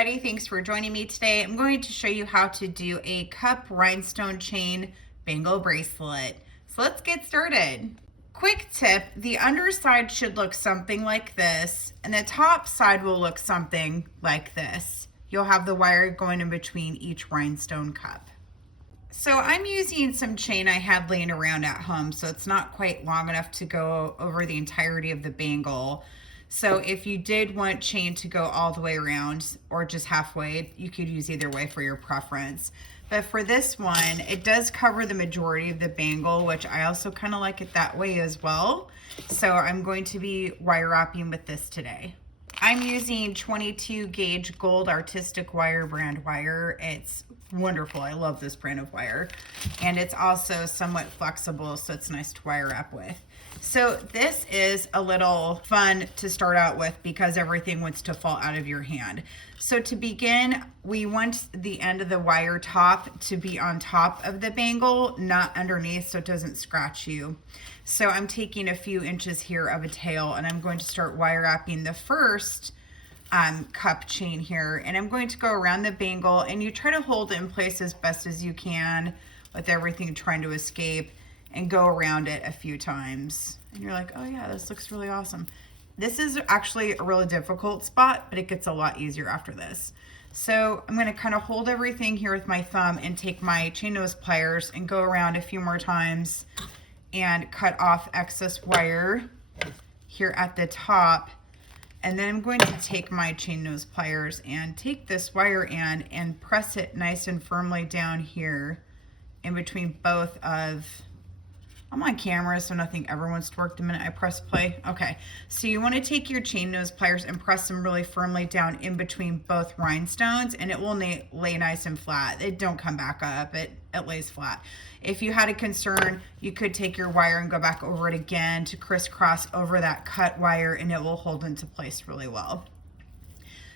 everybody, thanks for joining me today. I'm going to show you how to do a cup rhinestone chain bangle bracelet. So let's get started. Quick tip, the underside should look something like this and the top side will look something like this. You'll have the wire going in between each rhinestone cup. So I'm using some chain I had laying around at home, so it's not quite long enough to go over the entirety of the bangle. So if you did want chain to go all the way around or just halfway, you could use either way for your preference. But for this one, it does cover the majority of the bangle, which I also kind of like it that way as well. So I'm going to be wire wrapping with this today. I'm using 22 gauge gold artistic wire brand wire. It's wonderful. I love this brand of wire. And it's also somewhat flexible, so it's nice to wire up with. So this is a little fun to start out with because everything wants to fall out of your hand. So to begin, we want the end of the wire top to be on top of the bangle, not underneath, so it doesn't scratch you. So I'm taking a few inches here of a tail and I'm going to start wire wrapping the first cup chain here, and I'm going to go around the bangle, and you try to hold it in place as best as you can with everything trying to escape, and go around it a few times. And you're like, oh yeah, this looks really awesome. This is actually a really difficult spot, but it gets a lot easier after this. So I'm going to kind of hold everything here with my thumb and take my chain nose pliers and go around a few more times and cut off excess wire here at the top. And then I'm going to take my chain nose pliers and take this wire end and press it nice and firmly down here in between both of, I'm on camera, so nothing ever wants to work the minute I press play. Okay, so you want to take your chain nose pliers and press them really firmly down in between both rhinestones, and it will lay nice and flat. It don't come back up, it lays flat. If you had a concern, you could take your wire and go back over it again to crisscross over that cut wire, and it will hold into place really well.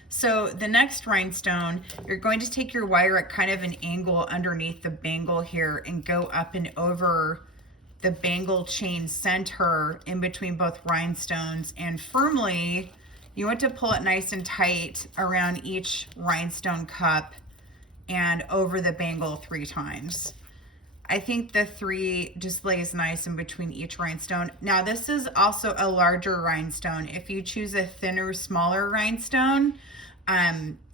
So the next rhinestone, you're going to take your wire at kind of an angle underneath the bangle here and go up and over the bangle chain center in between both rhinestones, and firmly, you want to pull it nice and tight around each rhinestone cup and over the bangle 3 times. I think the 3 just lays nice in between each rhinestone. Now this is also a larger rhinestone. If you choose a thinner, smaller rhinestone,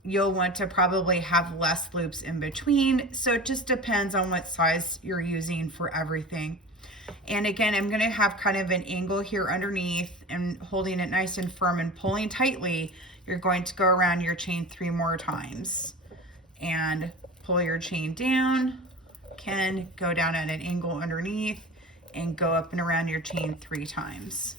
you'll want to probably have less loops in between. So it just depends on what size you're using for everything. And again, I'm going to have kind of an angle here underneath and holding it nice and firm and pulling tightly. You're going to go around your chain 3 more times and pull your chain down. Can go down at an angle underneath and go up and around your chain 3 times.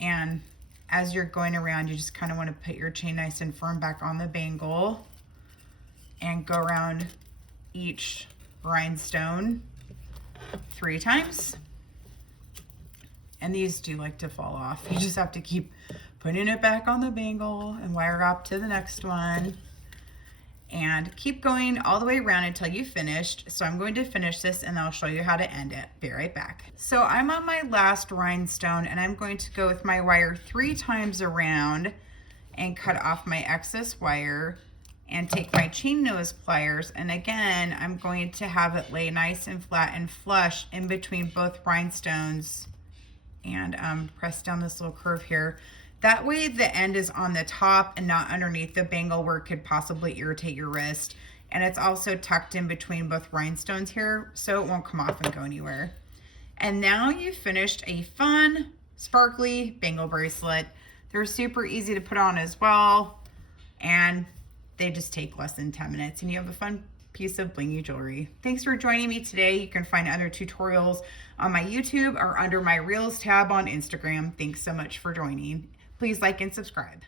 And as you're going around, you just kind of want to put your chain nice and firm back on the bangle and go around each rhinestone 3 times. And these do like to fall off. You just have to keep putting it back on the bangle and wire wrap to the next one. And keep going all the way around until you finished. So I'm going to finish this and I'll show you how to end it. Be right back. So I'm on my last rhinestone and I'm going to go with my wire 3 times around and cut off my excess wire and take my chain nose pliers. And again, I'm going to have it lay nice and flat and flush in between both rhinestones and press down this little curve here. That way the end is on the top and not underneath the bangle where it could possibly irritate your wrist. And it's also tucked in between both rhinestones here, so it won't come off and go anywhere. And now you've finished a fun, sparkly bangle bracelet. They're super easy to put on as well, and they just take less than 10 minutes, and you have a fun piece of blingy jewelry. Thanks for joining me today. You can find other tutorials on my YouTube or under my Reels tab on Instagram. Thanks so much for joining. Please like and subscribe.